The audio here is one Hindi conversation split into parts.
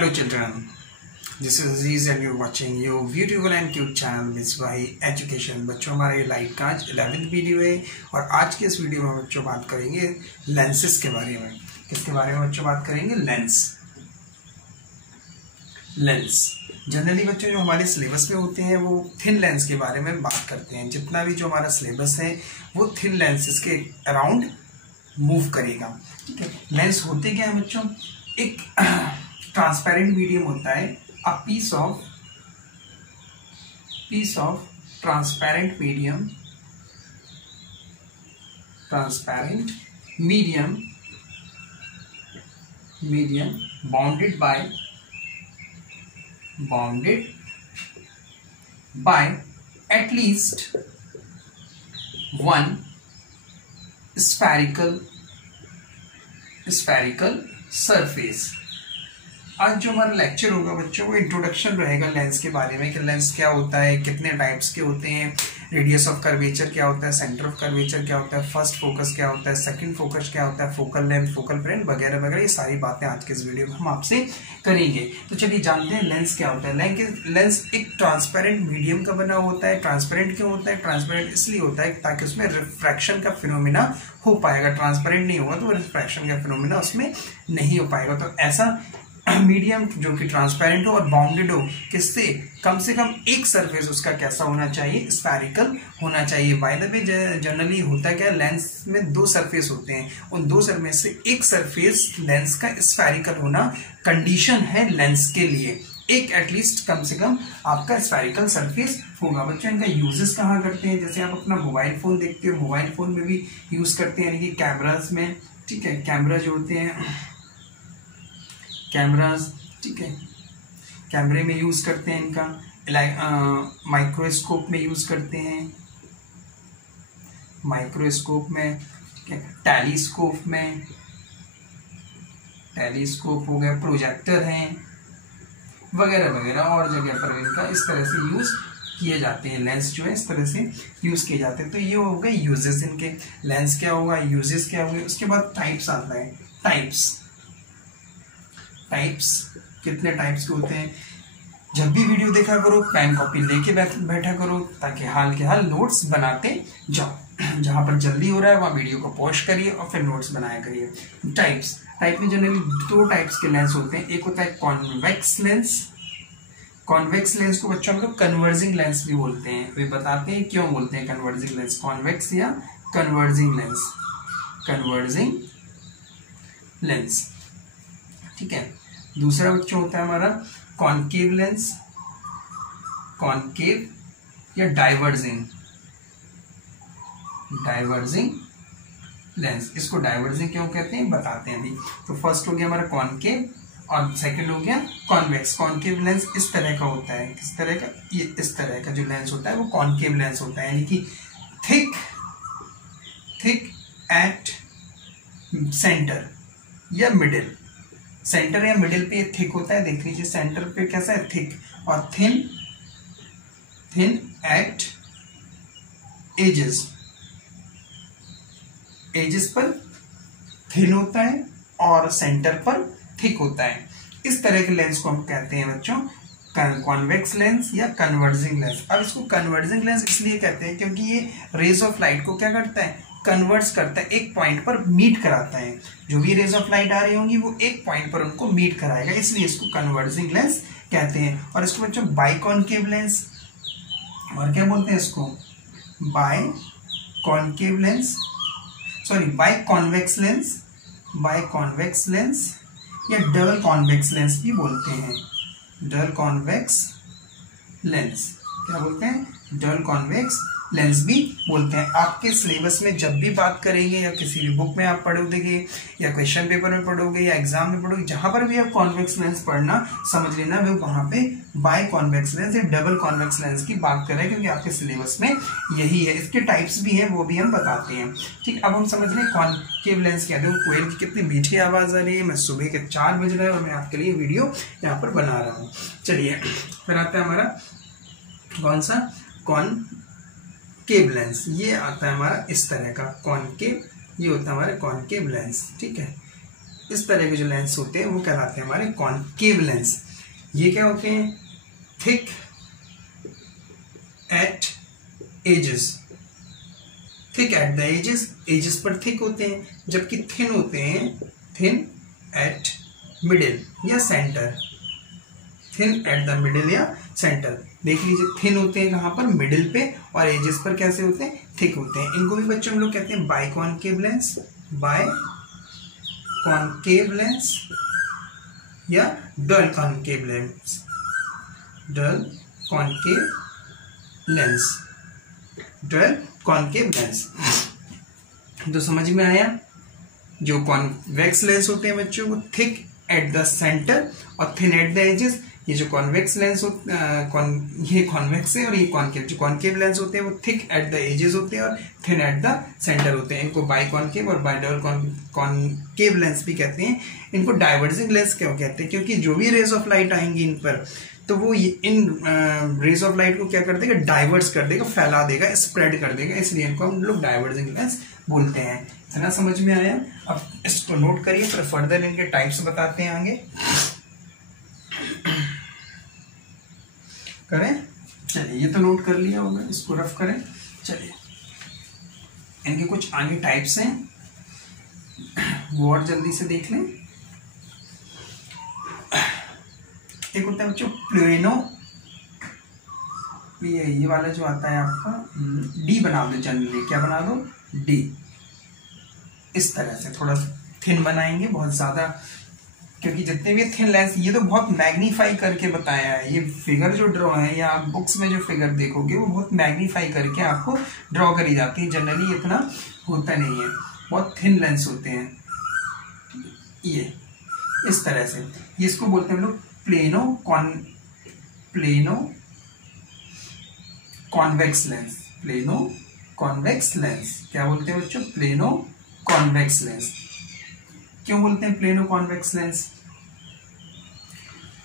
Hello children, this is Aziz and you're watching your beautiful and cute channel Miss Wahi Education। बच्चों हमारा ये लाइट का आज 11th वीडियो है और आज के इस वीडियो में बच्चों बात करेंगे लेंसेज के बारे में। किसके बारे में बच्चों बात करेंगे? लेंस। जनरली बच्चों जो हमारे सिलेबस में होते हैं वो थिन लेंस के बारे में बात करते हैं। जितना भी जो हमारा सिलेबस है वो थिन लेंसेज के अराउंड मूव करेगा। ठीक है, लेंस होते क्या है बच्चों? एक ट्रांसपेरेंट मीडियम होता है, a piece of transparent medium bounded by at least one spherical surface। आज जो हमारा लेक्चर होगा बच्चों वो इंट्रोडक्शन रहेगा लेंस के बारे में कि लेंस क्या होता है, कितने टाइप्स के होते हैं, रेडियस ऑफ कर्वेचर क्या होता है, सेंटर ऑफ कर्वेचर क्या होता है, फर्स्ट फोकस क्या होता है, सेकंड फोकस क्या होता है, फोकल लेंथ, फोकल फ्रेंड वगैरह वगैरह, ये सारी बातें आज के इस वीडियो में हम आपसे करेंगे। तो चलिए जानते हैं लेंस क्या होता है। लेंस एक ट्रांसपेरेंट मीडियम का बना होता है। ट्रांसपेरेंट क्यों होता है? ट्रांसपेरेंट इसलिए होता है ताकि उसमें रिफ्रैक्शन का फिनोमिना हो पाएगा। ट्रांसपेरेंट नहीं होगा तो रिफ्रैक्शन का फिनोमिना उसमें नहीं हो पाएगा। तो ऐसा मीडियम जो कि ट्रांसपेरेंट हो और बाउंडेड हो, किससे? कम से कम एक सरफेस उसका कैसा होना चाहिए? स्फेरिकल होना चाहिए। बाय द वे जनरली होता क्या, लेंस में दो सरफेस होते हैं, उन दो सरफेस से एक सरफेस लेंस का स्फेरिकल होना कंडीशन है लेंस के लिए। एक एटलीस्ट कम से कम आपका स्फेरिकल सरफेस होगा। बच्चों इनका यूजेस कहाँ करते हैं? जैसे आप अपना मोबाइल फोन देखते हो, मोबाइल फोन में भी यूज करते हैं, यानी कि कैमराज में। ठीक है, कैमरा जो होते हैं कैमराज, ठीक है, कैमरे में यूज करते हैं इनका। माइक्रोस्कोप में यूज करते हैं, माइक्रोस्कोप में, ठीक है, टेलीस्कोप हो गया, प्रोजेक्टर हैं वगैरह वगैरह, और जगह पर इनका इस तरह से यूज किए जाते हैं। लेंस जो है इस तरह से यूज किए जाते हैं। तो ये हो गए यूजेस इनके। लेंस क्या होगा, यूजेस क्या होंगे। उसके बाद टाइप्स आता है। टाइप्स कितने टाइप्स के होते हैं? जब भी वीडियो देखा करो पेन कॉपी लेके बैठा करो ताकि हाल के हाल नोट्स बनाते जाओ। जहां पर जल्दी हो रहा है वहां वीडियो को पॉज करिए और फिर नोट्स बनाया करिए। टाइप में जनरली दो टाइप्स के लेंस होते हैं। एक होता है कॉन्वेक्स लेंस। कॉन्वेक्स लेंस को बच्चों हम लोग कन्वर्जिंग लेंस भी बोलते हैं। वे बताते हैं क्यों बोलते हैं कन्वर्जिंग लेंस, कॉन्वेक्स या कन्वर्जिंग लेंस। ठीक है, दूसरा बच्चों होता है हमारा कॉनकेव लेंस, कॉनकेव या डाइवर्जिंग लेंस। इसको डाइवर्जिंग क्यों कहते हैं बताते हैं अभी। तो फर्स्ट हो गया हमारा कॉनकेव और सेकंड हो गया कॉन्वेक्स। कॉनकेव लेंस इस तरह का होता है। किस तरह का? ये इस तरह का जो लेंस होता है वो कॉनकेव लेंस होता है, यानी कि थिक एट सेंटर या मिडिल। सेंटर या मिडिल पे थिक होता है, देख लीजिए सेंटर पे कैसा है, थिक, और थिन एट एजेस पर थिन होता है और सेंटर पर थिक होता है। इस तरह के लेंस को हम कहते हैं बच्चों कॉन्वेक्स लेंस या कन्वर्जिंग लेंस। अब इसको कन्वर्जिंग लेंस इसलिए कहते हैं क्योंकि ये रेज ऑफ लाइट को क्या करता है? कन्वर्ट्स करता है, एक पॉइंट पर मीट कराता है। जो भी रेज ऑफ लाइट आ रही होंगी वो एक पॉइंट पर उनको मीट कराएगा, इसलिए इसको कन्वर्जिंग लेंस कहते हैं। और इसको बच्चों बाइकॉन्केव लेंस, और क्या बोलते हैं इसको? बाइकॉन्वेक्स लेंस या डबल कॉन्वेक्स लेंस भी बोलते हैं। डबल कॉन्वेक्स लेंस क्या बोलते हैं? डबल कॉन्वेक्स लेंस भी बोलते हैं। आपके सिलेबस में जब भी बात करेंगे या किसी भी बुक में आप पढ़ोगे या क्वेश्चन पेपर में पढ़ोगे या एग्जाम में पढ़ोगे, जहां पर भी आप कॉन्वेक्स लेंस पढ़ना समझ लेना वो वहां पे बाय कॉन्वेक्स लेंस या डबल कॉन्वेक्स लेंस की बात कर रहे हैं, क्योंकि आपके सिलेबस में यही है। इसके टाइप्स भी हैं, वो भी हम बताते हैं। ठीक, अब हम समझ लें कॉन्केव लेंस क्या है। कोयल की कितनी मीठी आवाज आ रही है। मैं सुबह के 4 बज रहा है और मैं आपके लिए वीडियो यहाँ पर बना रहा हूँ। चलिए फिर आता है हमारा कौन सा? Concave lens. ये आता है हमारा इस तरह का कॉनकेव, ये होता है हमारा कॉनकेव लेंस। ठीक है, इस तरह के जो लेंस होते हैं वो कहलाते हैं हमारे कॉनकेव लेंस। ये क्या होते हैं? Thick at edges, thick at the edges, edges पर थिक होते हैं, जबकि थिन होते हैं थिन एट मिडिल या centre, thin at the middle या सेंटर। देख लीजिए, थिन होते हैं कहां पर? मिडिल पे, और एजेस पर कैसे होते हैं? थिक होते हैं। इनको भी बच्चों हम लोग कहते हैं बाइकॉनकेव लेंस, बाइकॉनकेव लेंस या डल कॉनकेव लेंस, डल कॉनकेव लेंस, डल कॉनकेव लेंस। तो समझ में आया? जो कॉन्वेक्स लेंस होते हैं बच्चों वो थिक एट द सेंटर और थिन एट द एजेस। ये जो कॉन्वेक्स लेंस ये कॉन्वेक्स है और ये कॉनकेव। जो कॉनकेव लेंस होते हैं वो थिक एट द एजेस होते हैं और थिन एट द सेंटर होते हैं। इनको बाइकॉनकेव और बाइडल कॉनकेव लेंस भी कहते हैं। इनको डाइवर्जिंग लेंस क्यों कहते हैं? क्योंकि जो भी रेज ऑफ लाइट आएंगी इन पर, तो वो इन रेज ऑफ लाइट को क्या कर देगा? डाइवर्स कर देगा, फैला देगा, स्प्रेड कर देगा, इसलिए इनको हम लोग डाइवर्जिंग लेंस बोलते हैं। इतना समझ में आया? अब इसको नोट करिए, फिर फर्दर इनके टाइप्स बताते हैं आगे। करें? चलिए, ये तो नोट कर लिया होगा, इसको रफ करें। चलिए, इनके कुछ आगे टाइप्स हैं, वो और जल्दी से देख लें। एक होता है बच्चों प्लेनो, ये वाला जो आता है आपका, डी बना दो जनरली, क्या बना दो? डी। इस तरह से थोड़ा थिन बनाएंगे, बहुत ज्यादा, क्योंकि जितने भी थिन लेंस, ये तो बहुत मैग्नीफाई करके बताया है। ये फिगर जो ड्रॉ है या आप बुक्स में जो फिगर देखोगे वो बहुत मैग्नीफाई करके आपको ड्रॉ करी जाती है। जनरली इतना होता नहीं है, बहुत थिन लेंस होते हैं ये, इस तरह से। ये इसको बोलते हैं हम लोग plano convex lens, plano convex lens. क्या बोलते हैं बच्चों? Plano convex lens. क्यों बोलते हैं plano convex lens?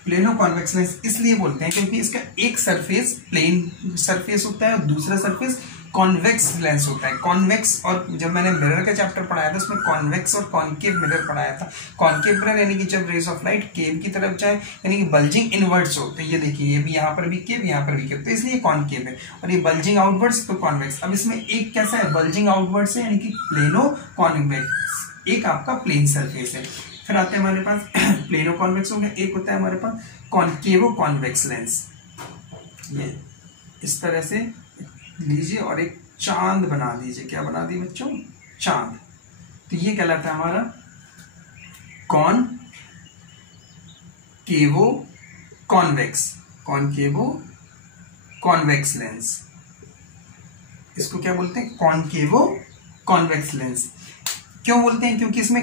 Plano convex lens इसलिए बोलते हैं क्योंकि इसका एक सरफेस प्लेन सरफेस होता है और दूसरा सरफेस कॉन्वेक्स लेंस होता है। कॉन्वेक्स, और जब मैंने मिरर का चैप्टर पढ़ाया था उसमें कॉन्वेक्स और कॉनकेव मिरर पढ़ाया था। कॉनकेव मिरर यानी कि जब रेज ऑफ लाइट केव की तरफ जाए, यानी कि बल्जिंग इनवर्ड्स हो, तो ये देखिए, ये भी यहाँ पर भी केव, यहाँ पर भी केव, तो इसलिए कॉनकेव है। और ये बल्जिंग आउटवर्ड्स, तो कॉन्वेक्स। अब इसमें एक कैसा है? बल्जिंग आउटवर्ड्स है, यानी कि प्लेनो कॉन्वेक्स, एक आपका प्लेन सरफेस है। फिर आते हैं हमारे पास प्लेनो कॉन्वेक्स हो गया। एक होता है हमारे पास कॉनकेवो कॉन्वेक्स लेंस। ये इस तरह से लीजिए और एक चांद बना दीजिए। क्या बना दिए बच्चों? चांद। तो ये कहलाता है हमारा कॉनकेवो कॉन्वेक्स, कॉनकेवो कॉन्वेक्स लेंस। इसको क्या बोलते हैं? कॉनकेवो कॉन्वेक्स लेंस। क्यों बोलते हैं? क्योंकि इसमें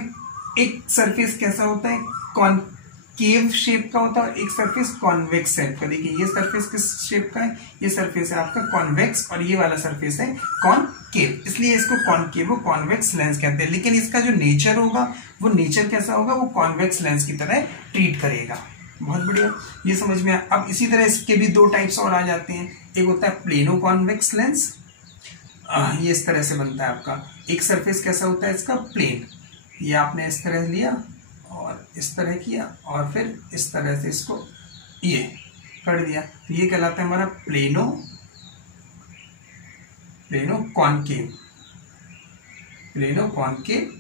एक सरफेस कैसा होता है? कॉनकेव शेप का होता है, एक सरफेस कॉन्वेक्स शेप का। देखिए, ये सरफेस किस शेप का है? ये सरफेस है आपका कॉन्वेक्स और ये वाला सरफेस है कॉनकेव, इसलिए इसको कॉनकेवो कॉन्वेक्स लेंस कहते हैं। लेकिन इसका जो नेचर होगा, वो नेचर कैसा होगा? वो कॉन्वेक्स लेंस की तरह ट्रीट करेगा। बहुत बढ़िया, ये समझ में आया। अब इसी तरह इसके भी दो टाइप्स और आ जाते हैं। एक होता है प्लेनो कॉन्वेक्स लेंस, ये इस तरह से बनता है आपका। एक सरफेस कैसा होता है इसका? प्लेन। ये आपने इस तरह लिया और इस तरह किया और फिर इस तरह से इसको ये कर दिया, तो ये कहलाता है हमारा plano concave, plano concave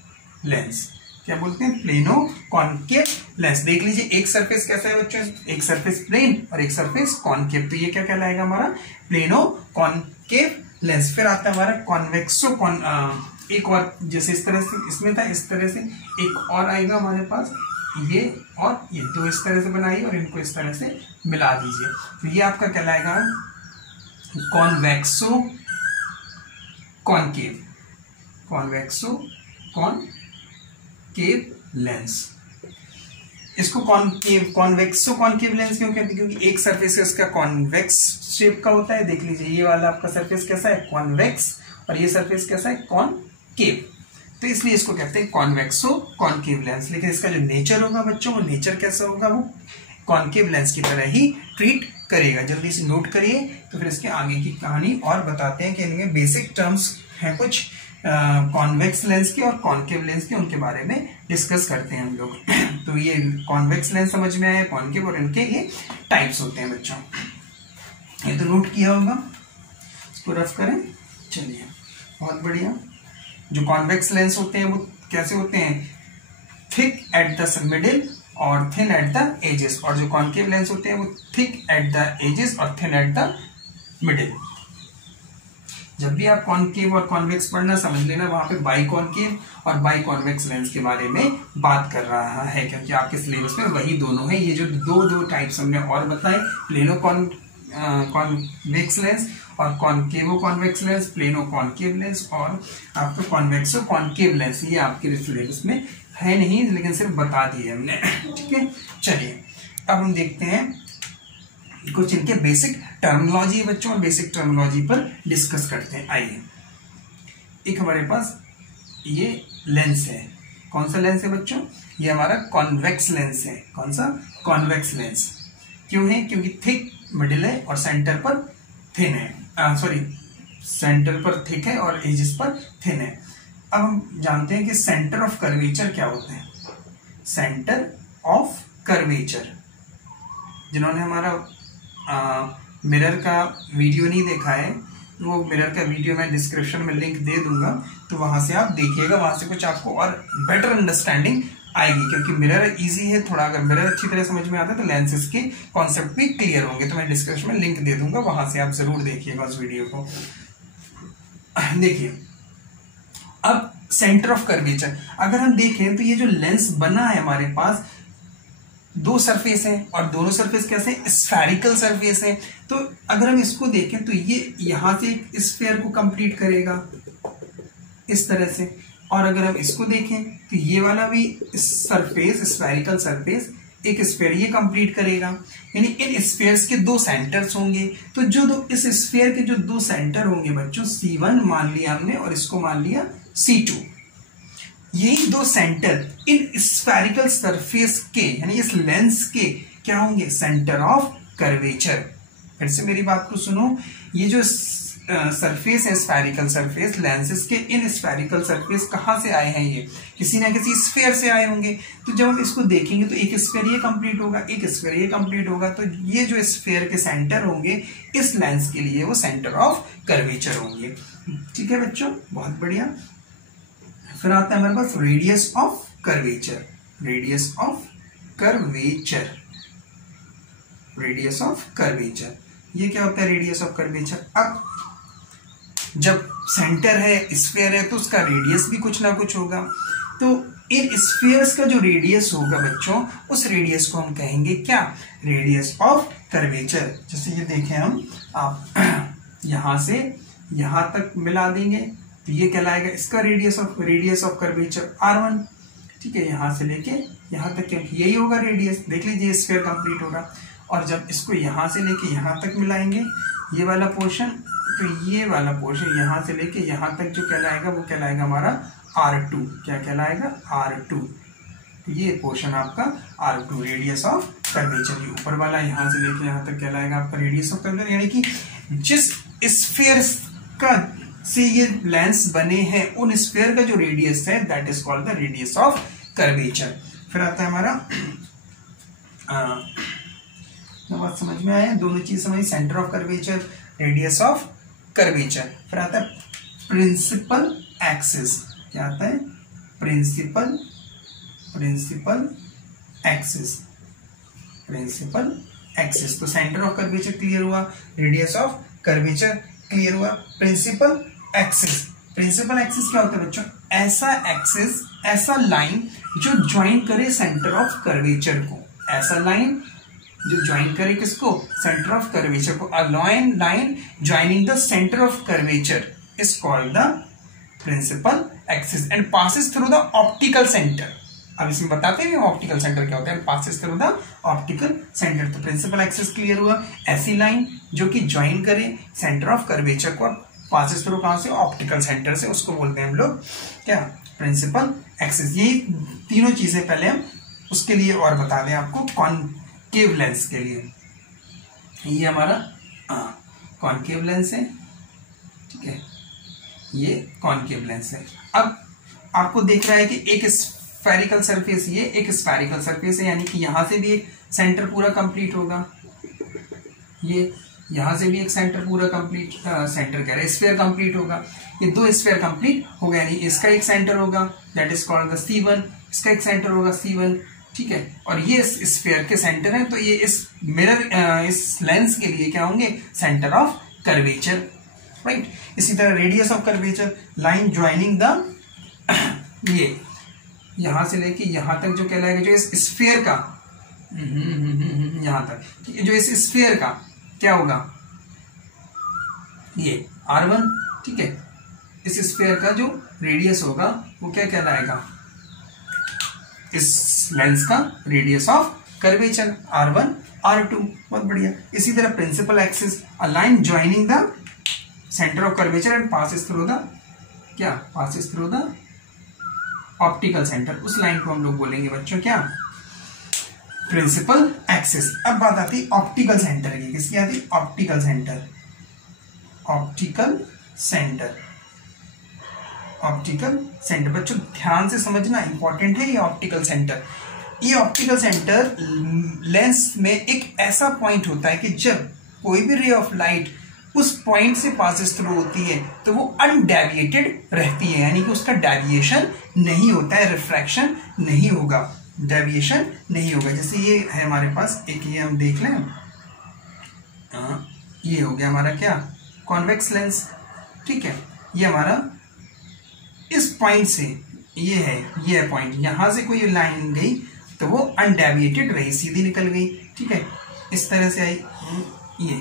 lens. क्या बोलते हैं? Plano concave lens. देख लीजिए, एक सरफेस कैसा है बच्चों? एक सरफेस प्लेन और एक सरफेस कॉनकेव, तो ये क्या कहलाएगा? हमारा प्लेनो कॉनकेव लेंस। फिर आता है हमारा कॉन्वेक्सो एक और, जैसे इस तरह से इसमें था, इस तरह से एक और आएगा हमारे पास, ये और ये दो इस तरह से बनाइए और इनको इस तरह से मिला दीजिए, तो ये आपका कहलाएगा कॉन्वेक्सो कॉनकेव, कॉन्वेक्सो कॉनकेव लेंस। इसको कॉन्वेक्सो कॉनकेव लेंस क्यों कहते हैं? क्योंकि एक सरफेस इसका कॉन्वेक्स शेप का होता है। देख लीजिए, ये वाला आपका सरफेस कैसा है? कॉन्वेक्स, और ये सरफेस कैसा है? कॉनकेव, तो इसलिए इसको कहते हैं कॉन्वेक्सो कॉनकेव लेंस। लेकिन इसका जो नेचर होगा बच्चों, वो नेचर कैसा होगा? वो कॉनकेव लेंस की तरह ही ट्रीट करेगा। जल्दी से नोट करिए, तो फिर इसके आगे की कहानी और बताते हैं कि इनमें बेसिक टर्म्स हैं कुछ कॉन्वेक्स लेंस के और कॉनकेव लेंस के, उनके बारे में डिस्कस करते हैं हम लोग। तो ये कॉन्वेक्स लेंस समझ में आया, कॉनकेव, और इनके ये टाइप्स होते हैं बच्चों। ये तो नोट किया होगा, इसको रफ करें। चलिए, बहुत बढ़िया। जो कॉन्वेक्स लेंस होते हैं वो कैसे होते हैं? थिक एट द मिडिल और थिन एट द एजेस, और जो कॉनकेव लेंस होते हैं वो थिक एट द एजेस और थिन एट द मिडिल। जब भी आप कॉनकेव और कॉन्वेक्स पढ़ना, समझ लेना वहां पे बाई कॉनकेव और बाई कॉन्वेक्स लेंस के बारे में बात कर रहा है, क्योंकि आपके सिलेबस में वही दोनों है। ये जो दो टाइप्स हमने और बताए, प्लेनो कॉन्वेक्स लेंस और कॉनकेवो convex lens, plano concave lens और आपका कॉन्वेक्सो कॉनकेव लेंस, ये आपके सिलेबस में है नहीं, लेकिन सिर्फ बता दिए हमने। ठीक है, चलिए अब हम देखते हैं कुछ इनके बेसिक टर्मिनोलॉजी बच्चों, और बेसिक टर्मिनोलॉजी पर डिस्कस करते हैं। आइए, एक हमारे पास ये लेंस है। कौन सा लेंस है बच्चों? ये हमारा कॉन्वेक्स लेंस है। कौन सा? Convex lens. क्यों है? क्योंकि थिक मिडिल है और सेंटर पर थिन है, सेंटर पर थिक है और एजेस पर थिन है। अब हम जानते हैं कि सेंटर ऑफ कर्वेचर क्या होता है। सेंटर ऑफ कर्वेचर, जिन्होंने हमारा मिरर का वीडियो नहीं देखा है, वो मिरर का वीडियो मैं डिस्क्रिप्शन में लिंक दे दूंगा, तो वहां से आप देखिएगा, वहां से कुछ आपको और बेटर अंडरस्टैंडिंग आएगी। क्योंकि मिरर इजी है थोड़ा, अगर मिरर अच्छी तरह समझ में आता है तो लेंसेज के कॉन्सेप्ट भी क्लियर होंगे। तो मैं डिस्क्रिप्शन में लिंक दे दूंगा, वहां से आप जरूर देखिएगा उस वीडियो को। देखिए, अब सेंटर ऑफ कर्वेचर अगर हम देखें तो ये जो लेंस बना है हमारे पास, दो सरफेस है और दोनों सरफेस कैसे हैं? स्फेरिकल सरफेस है। तो अगर हम इसको देखें तो ये यहां से एक स्फीयर को कंप्लीट करेगा इस तरह से, और अगर हम इसको देखें तो ये वाला भी सरफेस, स्फेरिकल सरफेस, एक स्फीयर ये कंप्लीट करेगा। यानी इन स्फीयर्स के दो सेंटर्स होंगे। तो जो दो इस स्फीयर के जो दो सेंटर होंगे बच्चों, C1 मान लिया हमने और इसको मान लिया C2। यही दो सेंटर इन स्फेरिकल सरफेस के, यानी इस लेंस के क्या होंगे? Centre of curvature. फिर से मेरी बात को सुनो, ये जो सरफेस है स्फेरिकल सरफेस, लेंसेज के इन स्फेरिकल सरफेस कहां से आए हैं? ये किसी ना किसी स्फीयर से आए होंगे। तो जब हम इसको देखेंगे तो एक स्फीयर ये कंप्लीट होगा, एक स्फीयर ये कंप्लीट होगा। तो ये जो स्फीयर के सेंटर होंगे इस लेंस के लिए, वो सेंटर ऑफ कर्वेचर होंगे। ठीक है बच्चों, बहुत बढ़िया। फिर आता है हमारे पास radius of curvature. Radius of curvature, radius of curvature, ये क्या होता है? Radius of curvature. अब जब सेंटर है, स्फीयर है, तो उसका रेडियस भी कुछ ना कुछ होगा। तो इन स्फीयर्स का जो रेडियस होगा बच्चों, उस रेडियस को हम कहेंगे क्या? Radius of curvature. जैसे ये देखें हम, आप यहां से यहां तक मिला देंगे तो ये कहलाएगा इसका रेडियस ऑफ कर्वेचर R1। ठीक है, यहां से लेके यहां तक, क्योंकि यही होगा रेडियस। देख लीजिए, स्फीयर कंप्लीट होगा। और जब इसको यहां से लेके यहां तक मिलाएंगे, ये वाला पोर्शन, तो ये वाला पोर्शन यहां से लेके यहां तक जो कहलाएगा वो कहलाएगा हमारा R2। क्या कहलाएगा? R2। तो ये पोर्शन आपका R2, रेडियस ऑफ कर्वेचर। ये ऊपर वाला यहां से लेके यहां तक कहलाएगा आपका रेडियस ऑफ कर्वेचर। यानी कि जिस स्फीयर का से ये लेंस बने हैं, उन स्फीयर का जो रेडियस है, that is called the radius of curvature. फिर आता है हमारा, बात समझ में आया? दोनों चीज समझ, centre of curvature, radius of curvature. फिर आता है प्रिंसिपल एक्सिस। क्या आता है? Principal axis, principal axis. तो सेंटर ऑफ कर्वेचर क्लियर हुआ, रेडियस ऑफ कर्वेचर क्लियर हुआ, प्रिंसिपल एक्सिस। प्रिंसिपल एक्सिस क्या होता है बच्चों? ऐसा एक्सिस, ऐसा लाइन जो ज्वाइन करे सेंटर ऑफ कर्वेचर को। ऐसा लाइन जो ज्वाइन करे किसको? सेंटर ऑफ कर्वेचर को। A line joining the centre of curvature is called the principal axis and passes through the optical centre. अब इसमें बताते हैं ऑप्टिकल सेंटर क्या होता है, passes through the optical centre. तो प्रिंसिपल एक्सिस क्लियर हुआ, ऐसी लाइन जो कि ज्वाइन करे सेंटर ऑफ कर्वेचर को, पासिस थ्रू कहां से? ऑप्टिकल सेंटर से, उसको बोलते हैं हम लोग क्या? Principal axis. यही तीनों चीजें पहले हम उसके लिए और बता दें आपको, कॉनकेव लेंस के लिए। ये हमारा कॉनकेव लेंस है। ठीक है, ये कॉनकेव लेंस है। अब आपको देख रहा है कि एक स्फेरिकल सरफेस, ये एक स्फेरिकल सरफेस है, यानी कि यहां से भी एक सेंटर पूरा कंप्लीट होगा, ये यहां से भी एक सेंटर पूरा कंप्लीट, सेंटर कह रहे हैं स्फीयर कंप्लीट होगा। ये दो स्फीयर कंप्लीट हो गया, यानी इसका एक सेंटर होगा that is called the C1, इसका एक सेंटर होगा C1, ठीक है। और ये इस स्फीयर के सेंटर है, तो ये इस मिरर इस लेंस के लिए क्या होंगे, सेंटर ऑफ कर्वेचर, राइट। इसी तरह radius of curvature, line joining the ये यहां से लेके यहां तक जो कहलाएगा, जो इस स्फीयर का यहां तक, जो इस स्फीयर का क्या होगा, ये R1, ठीक है। इस स्फीयर का जो रेडियस होगा वो क्या कहलाएगा, इस लेंस का radius of curvature R1 R2, बहुत बढ़िया। इसी तरह principal axis, a line joining the centre of curvature and passes through the क्या, passes through the optical centre, उस लाइन को हम लोग बोलेंगे बच्चों क्या, प्रिंसिपल एक्सिस। अब बात आती है ऑप्टिकल सेंटर की, किसकी आती है, optical centre, optical centre, optical centre. बच्चों ध्यान से समझना, इंपॉर्टेंट है ये ऑप्टिकल सेंटर। ये ऑप्टिकल सेंटर लेंस में एक ऐसा पॉइंट होता है कि जब कोई भी रे ऑफ लाइट उस पॉइंट से पासेस थ्रू होती है तो वो अनडेविएटेड रहती है, यानी कि उसका डेविएशन नहीं होता है, रिफ्रैक्शन नहीं होगा, डेविएशन नहीं होगा। जैसे ये है हमारे पास एक, ये हम देख लें, ये हो गया हमारा क्या, कॉन्वेक्स लेंस, ठीक है। ये हमारा इस पॉइंट से ये है पॉइंट, यहां से कोई लाइन गई तो वो अनडेविएटेड रही, सीधी निकल गई, ठीक है। इस तरह से आई ये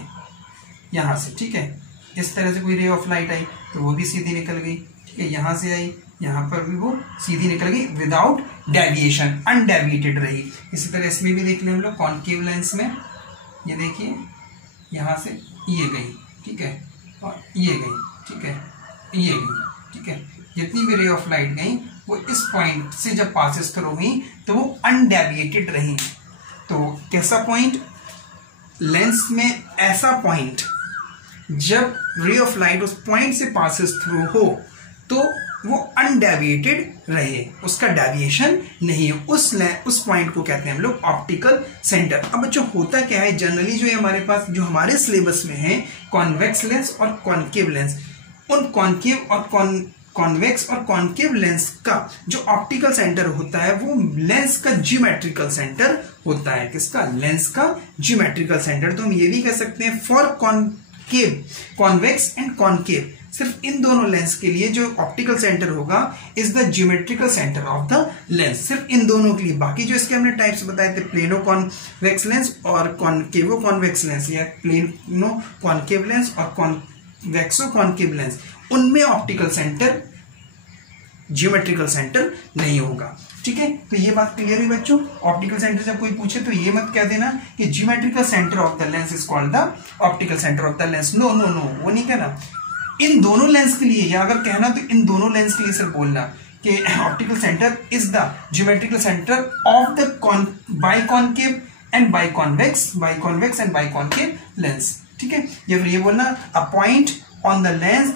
यहां से, ठीक है। इस तरह से कोई रे ऑफ लाइट आई तो वो भी सीधी निकल गई, ठीक है। यहां से आई, यहां पर भी वो सीधी निकल गई विदाउट डेविएशन, अनडेविएटेड रही। इसी तरह इसमें भी देख लें हम लोग कॉनकेव लेंस में, ये देखिए यहां से ये गई, ठीक है, और ये गई, ठीक है, ये गई, ठीक है। जितनी भी रे ऑफ लाइट गई वो इस पॉइंट से जब पासेस थ्रू हुई तो वो अनडेविएटेड रही। तो कैसा पॉइंट, लेंस में ऐसा पॉइंट जब रे ऑफ लाइट उस पॉइंट से पासेस थ्रू हो तो वो अनडेविएटेड रहे, उसका डेविएशन नहीं है, उस पॉइंट को कहते हैं हम लोग ऑप्टिकल सेंटर। अब बच्चों होता क्या है, जनरली जो है हमारे पास, जो हमारे सिलेबस में है, कॉन्वेक्स लेंस और कॉनकेव लेंस, उन कॉनकेव और कॉन्वेक्स और कॉनकेव लेंस का जो ऑप्टिकल सेंटर होता है वो लेंस का ज्योमेट्रिकल सेंटर होता है। किसका, लेंस का ज्योमेट्रिकल सेंटर। तो हम ये भी कह सकते हैं for concave, convex and concave, सिर्फ इन दोनों लेंस के लिए जो ऑप्टिकल सेंटर होगा is the geometrical centre of the lens, सिर्फ इन दोनों के लिए। बाकी जो इसके हमने टाइप्स बताए थे, प्लेनो कॉन्वेक्स लेंस और कॉनकेवो कॉन्वेक्स लेंस, या प्लेनो कॉनकेव लेंस और कॉन्वेक्सो कॉनकेव लेंस, उनमें ऑप्टिकल सेंटर ज्योमेट्रिकल सेंटर नहीं होगा, ठीक है। तो ये बात क्लियर हुई बच्चों। ऑप्टिकल सेंटर जब कोई पूछे तो ये मत कह देना कि geometrical centre of the lens is called the optical centre of the lens, no no no, वो नहीं कहना। इन दोनों लेंस के लिए, या अगर कहना तो इन दोनों लेंस के लिए सिर्फ बोलना कि optical centre is the geometrical centre of the biconcave and biconvex and biconcave lens, ठीक है। या फिर ये बोलना a point on the lens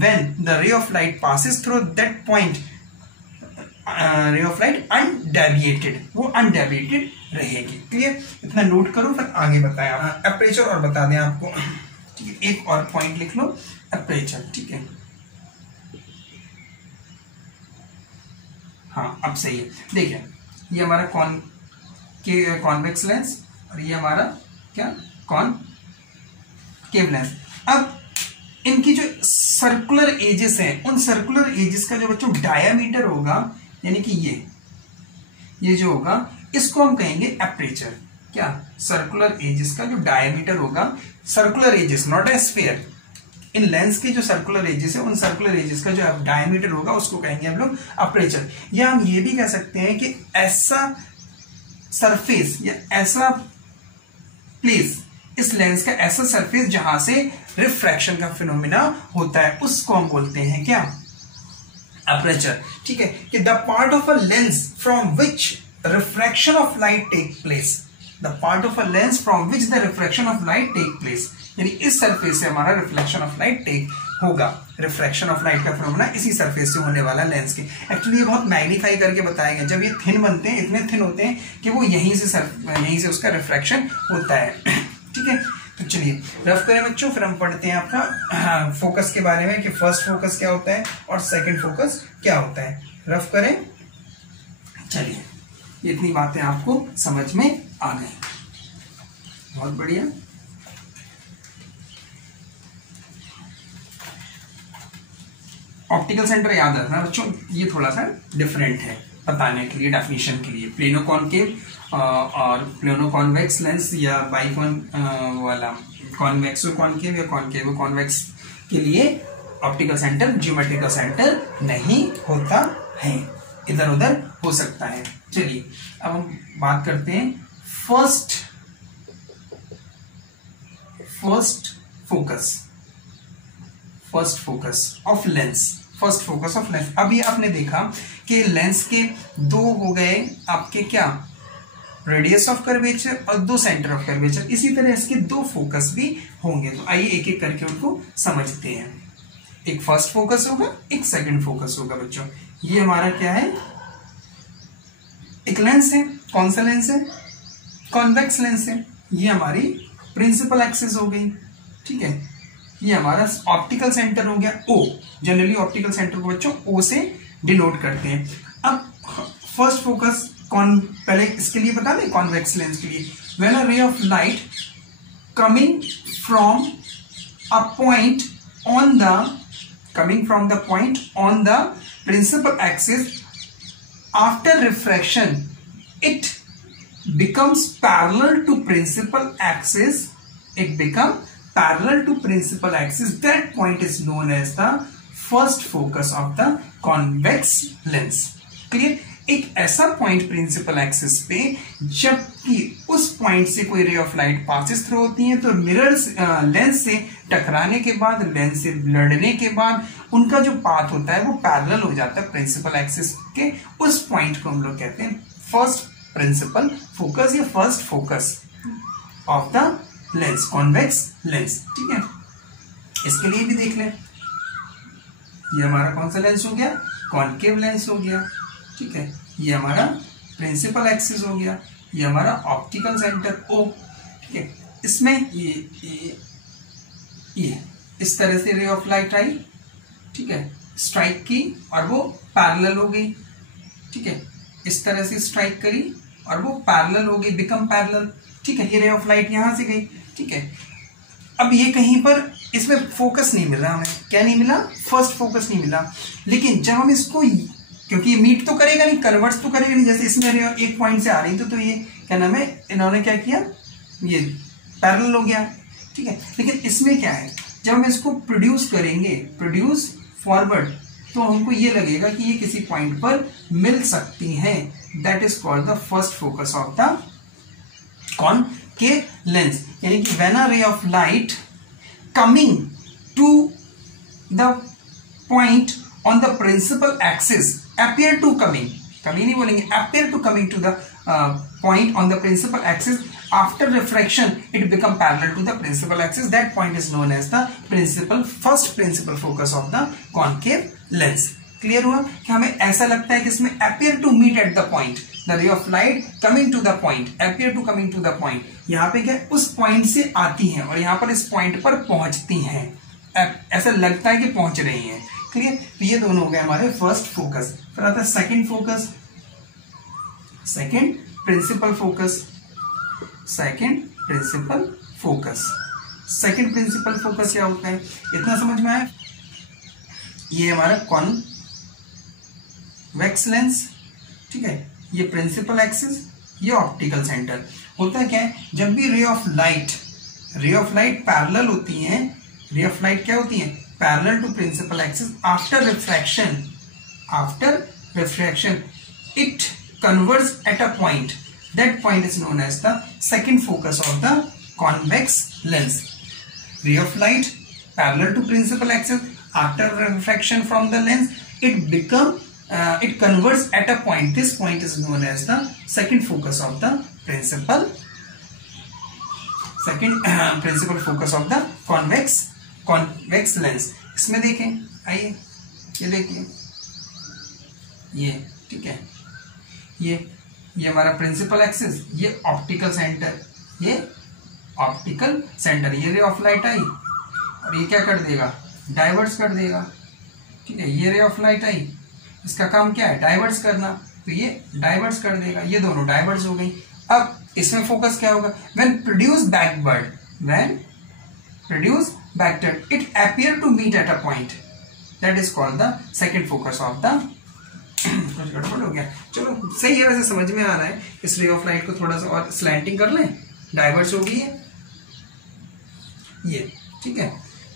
when the ray of light passes through that point, ray of light undeviated, वो undeviated रहेगी, क्लियर। इतना नोट करो, फिर आगे बताया अपर्चर और बता दें आपको, ठीक है। एक और पॉइंट लिख लो, अपर्चर, ठीक है। हाँ अब सही है, देखिए ये हमारा कॉन्वेक्स लेंस और ये हमारा क्या, कॉनकेव लेंस। अब इनकी जो सर्कुलर एजेस हैं, उन सर्कुलर एजेस का जो बच्चों डायामीटर होगा, यानी कि ये जो होगा इसको हम कहेंगे अपर्चर। क्या, सर्कुलर एजेस का जो डायामीटर होगा, circular edges not a sphere, इन लेंस के जो सर्कुलर एजेस है उन सर्कुलर एजेस का जो डायमीटर होगा उसको कहेंगे हम लोग अपर्चर। या हम ये भी कह सकते हैं कि ऐसा सरफेस या ऐसा प्लेस, इस लेंस का ऐसा सरफेस जहां से रिफ्रैक्शन का फिनोमिना होता है, उसको हम बोलते हैं क्या, अपर्चर। ठीक है, कि the part of a lens from which refraction of light take place, the part of a lens from which the refraction of light take place, यानी इस सरफेस से हमारा रिफ्लेक्शन ऑफ लाइट टेक होगा। रिफ्रैक्शन ऑफ लाइट का फिनोमेना इसी सरफेस से होने वाला लेंस के। एक्चुअली ये बहुत मैग्नीफाई करके बताया गया। जब ये थिन बनते हैं, इतने थिन होते हैं कि वो यहीं से उसका रिफ्रैक्शन होता है। ठीक है, तो चलिए रफ करें बच्चों, फिर हम पढ़ते हैं आपका फोकस के बारे में कि फर्स्ट फोकस क्या होता है और सेकंड फोकस क्या होता है। रफ करें, चलिए इतनी बातें आपको समझ में आ गई, बहुत बढ़िया। ऑप्टिकल सेंटर याद रखना बच्चों, ये थोड़ा सा डिफरेंट है बताने के लिए, डेफिनेशन के लिए। प्लेनो कॉनकेव और प्लेनो कॉन्वेक्स लेंस या बाइकॉन वाला कॉन्वेक्सो कॉनकेव या कॉनकेव कॉन्वेक्स के लिए ऑप्टिकल सेंटर ज्योमेट्रिकल सेंटर नहीं होता है, इधर उधर हो सकता है। चलिए अब हम बात करते हैं first focus of lens. First focus of lens. अभी आपने देखा कि लेंस के दो हो गए आपके क्या, रेडियस ऑफ कर्वेचर और दो सेंटर ऑफ कर्वेचर। इसी तरह इसके दो फोकस भी होंगे। तो आइए एक एक करके उनको समझते हैं। एक फर्स्ट फोकस होगा, एक सेकंड फोकस होगा बच्चों। ये हमारा क्या है, एक लेंस है। कौन सा लेंस है, कॉन्वेक्स लेंस है। ये हमारी प्रिंसिपल एक्सिस हो गई। ठीक है, ये हमारा ऑप्टिकल सेंटर हो गया O। जनरली ऑप्टिकल सेंटर को बच्चों O से डिनोट करते हैं। अब फर्स्ट फोकस पहले इसके लिए बता दें, कॉन्वेक्स लेंस के लिए, when a ray of light coming from the point on the principal axis after refraction it becomes parallel to principal axis. That point is known as the first focus of the convex lens. Clear? एक ऐसा पॉइंट प्रिंसिपल एक्सिस पे जबकि उस पॉइंट से कोई रे ऑफ लाइट पासिस थ्रू होती है, तो मिरर लेंस से टकराने के बाद, लेंस से लड़ने के बाद उनका जो पाथ होता है वो पैरेलल हो जाता है प्रिंसिपल एक्सिस के। उस पॉइंट को हम लोग कहते हैं फर्स्ट प्रिंसिपल फोकस या first focus of the lens, convex lens. ठीक है, इसके लिए भी देख लें, ये हमारा कौन सा लेंस हो गया, कॉनकेव लेंस हो गया। ठीक है, ये हमारा प्रिंसिपल एक्सिस हो गया, ये हमारा ऑप्टिकल सेंटर O। ठीक है, इसमें ये इस तरह से रे ऑफ लाइट आई, ठीक है, स्ट्राइक की और वो पैरेलल हो गई। ठीक है, इस तरह से स्ट्राइक करी और वो पैरेलल हो गई, बिकम पैरेलल। ठीक है, ये रे ऑफ लाइट यहां से गई। ठीक है, अब ये कहीं पर इसमें फोकस नहीं मिला हमें, क्या नहीं मिला, फर्स्ट फोकस नहीं मिला। लेकिन जब हम इसको, क्योंकि ये मीट तो करेगा नहीं, कन्वर्ट्स तो करेगा नहीं, जैसे इसमें रे एक पॉइंट से आ रही तो ये क्या नाम है, इन्होंने क्या किया, ये पैरेलल हो गया। ठीक है, लेकिन इसमें क्या है, जब हम इसको प्रोड्यूस करेंगे, प्रोड्यूस फॉरवर्ड, तो हमको ये लगेगा कि ये किसी पॉइंट पर मिल सकती हैं। That is called the first focus of the concave lens. यानी कि when a ray of light coming to the point on the principal axis appear to coming नहीं बोलेंगे, appear to coming to the point on the principal axis after refraction it become parallel to the principal axis. That point is known as the first principal focus of the concave lens. Clear हुआ कि हमें ऐसा लगता है कि इसमें appear to meet at the point, the ray of light coming to the point, appear to coming to the point. यहाँ पे क्या उस पॉइंट से आती हैं और यहाँ पर इस पॉइंट पर पहुंचती हैं, ऐसा लगता है कि पहुंच रही हैं। क्लियर, तो ये दोनों हो गए हमारे फर्स्ट फोकस। फिर आता है second focus, second principal focus. Second principal focus क्या होता है, इतना समझ में आया। ये हमारा कॉन्वेक्स लेंस। ठीक है, ये प्रिंसिपल एक्सिस, ये ऑप्टिकल सेंटर। होता क्या है, जब भी रे ऑफ लाइट पैरेलल होती हैं, रे ऑफ लाइट क्या होती है, parallel to principal axis, after refraction it converges at a point. That point is known as the second focus of the convex lens. Ray of light parallel to principal axis, after refraction from the lens it converges at a point. This point is known as the second focus of the principal focus of the convex lens. इसमें देखें, आइए ये देखिए, ये ठीक है, ये हमारा प्रिंसिपल एक्सिस, ये ऑप्टिकल सेंटर, ये ऑप्टिकल सेंटर, ये रे ऑफ लाइट आई और ये क्या कर देगा, डाइवर्स कर देगा, ठीक है। ये रे ऑफ लाइट आई, इसका काम क्या है, डाइवर्स करना, तो ये डाइवर्स कर देगा, ये दोनों डाइवर्स हो गई। अब इसमें फोकस क्या होगा, when produce backward, when produce backward it appear to meet at a point, that is called the second focus of the कुछ गड़बड़ हो गया, चलो सही है, वैसे समझ में आ रहा है। इस रे ऑफ लाइट को थोड़ा सा और स्लैंटिंग कर लें, डाइवर्स हो गई है ये, ठीक है।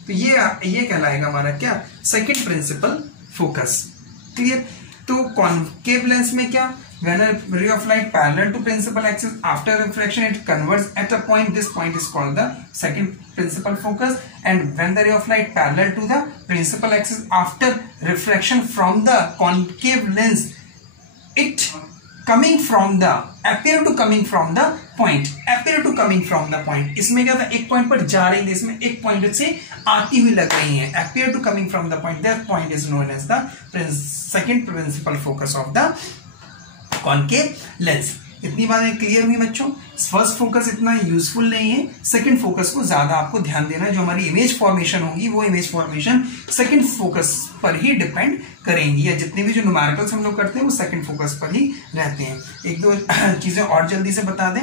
तो ये कहलाएगा हमारा क्या, सेकंड प्रिंसिपल फोकस, क्लियर। तो कॉन्केव लेंस में क्या, when a ray of light parallel to principal axis after refraction it converts at a point, this point is called the second principal focus. And when the ray of light parallel to the principal axis after refraction from the concave lens it coming from the appear to coming from the point, appear to coming from the point, इसमें क्या था, एक पॉइंट पर जा रही थी, इसमें एक पॉइंट से आती हुई लग रही है, appear to coming from the point, that point is known as the second principal focus of the concave lens। इतनी बातें क्लियर हुई बच्चों। फर्स्ट फोकस इतना यूजफुल नहीं है, सेकंड फोकस को ज्यादा आपको ध्यान देना है। जो हमारी इमेज फॉर्मेशन होगी वो इमेज फॉर्मेशन सेकंड फोकस पर ही डिपेंड करेंगी, या जितने भी जो न्यूमेरिकल्स हम लोग करते हैं वो सेकंड फोकस पर ही रहते हैं। एक दो चीजें और जल्दी से बता दें,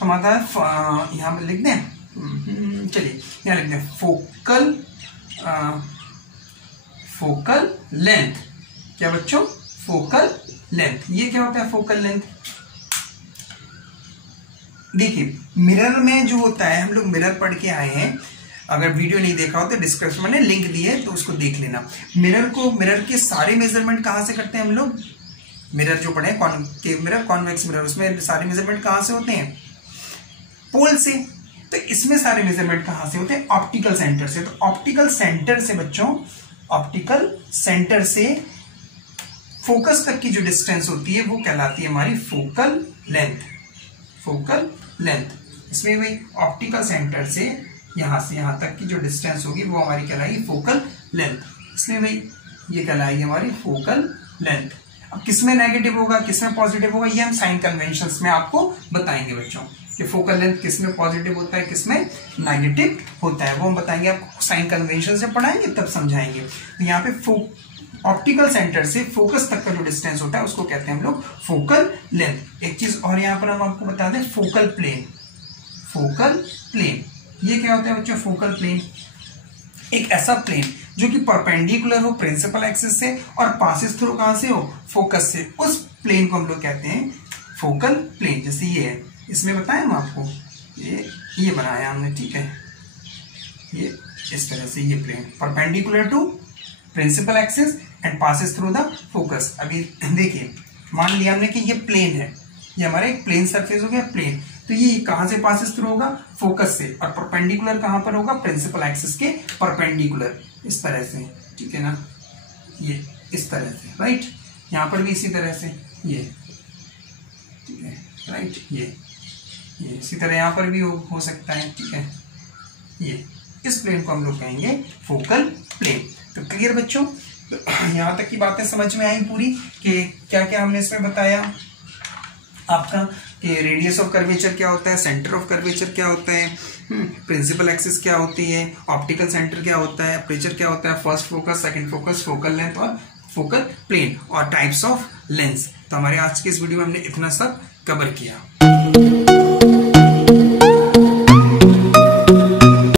हमारा यहाँ पे लिख दें, चलिए यहाँ लिख दें फोकल लेंथ। क्या बच्चों, फोकल लेंथ, ये क्या होता है फोकल लेंथ। देखिए मिरर में जो होता है, हम लोग मिरर पढ़ के आए हैं, अगर वीडियो नहीं देखा हो तो डिस्क्रिप्शन में लिंक दिए तो उसको देख लेना। मिरर के सारे मेजरमेंट कहाँ से करते हैं हम लोग, मिरर जो पढ़े कॉनकेव मिरर, कॉन्वेक्स मिरर, उसमें सारे मेजरमेंट कहाँ से होते हैं, पोल से। तो इसमें सारे मेजरमेंट कहाँ से होते हैं, ऑप्टिकल सेंटर से। तो ऑप्टिकल सेंटर से बच्चों, ऑप्टिकल सेंटर से फोकस तक की जो डिस्टेंस होती है वो कहलाती है हमारी फोकल लेंथ, फोकल लेंथ। इसमें भाई ऑप्टिकल सेंटर से यहां तक की जो डिस्टेंस होगी वो हमारी कहलाएगी फोकल लेंथ। इसमें भाई ये कहलाएगी हमारी फोकल लेंथ। अब किसमें नेगेटिव होगा किसमें पॉजिटिव होगा, ये हम साइन कन्वेंशंस में आपको बताएंगे बच्चों, कि फोकल लेंथ किसमें पॉजिटिव होता है किसमें नेगेटिव होता है, वो हम बताएंगे आपको। साइन कन्वेंशन से पढ़ाएंगे तब समझाएंगे। तो यहाँ पे ऑप्टिकल सेंटर से फोकस तक का जो डिस्टेंस होता है उसको कहते हैं हम लोग फोकल लेंथ। एक चीज और यहाँ पर हम आपको बता दें, फोकल प्लेन। फोकल प्लेन ये क्या होता है बच्चों, फोकल प्लेन एक ऐसा प्लेन जो कि परपेंडिकुलर हो प्रिंसिपल एक्सिस से और पासिस थ्रू कहां से हो, फोकस से, उस प्लेन को हम लोग कहते हैं फोकल प्लेन। जैसे ये है, इसमें बताया हम आपको, ये बनाया हमने, ठीक है, ये इस तरह से ये plane perpendicular to principal axis and passes through the focus. अभी देखिए मान लिया हमने कि ये प्लेन है, ये हमारा एक प्लेन सरफेस हो गया, प्लेन। तो ये कहां से पासिस थ्रू होगा, फोकस से, और परपेंडिकुलर कहां पर होगा, प्रिंसिपल एक्सिस के परपेंडिकुलर, इस तरह से, ठीक है ना, ये इस तरह से, राइट। यहां पर भी इसी तरह से, ये ठीक है, राइट, ये इसी तरह यहां पर भी हो सकता है, ठीक है। ये इस प्लेन को हम लोग कहेंगे फोकल प्लेन। तो क्लियर बच्चों, तो यहां तक की बातें समझ में आई पूरी, कि क्या क्या हमने इसमें बताया आपका, कि रेडियस ऑफ कर्वेचर क्या होता है, सेंटर ऑफ कर्वेचर क्या होता है, प्रिंसिपल एक्सिस क्या होती है, ऑप्टिकल सेंटर क्या होता है, अपर्चर क्या होता है, first focus, second focus, focal length और फोकल प्लेन, और टाइप्स ऑफ लेंस। तो हमारे आज के इस वीडियो में हमने इतना सब कवर किया।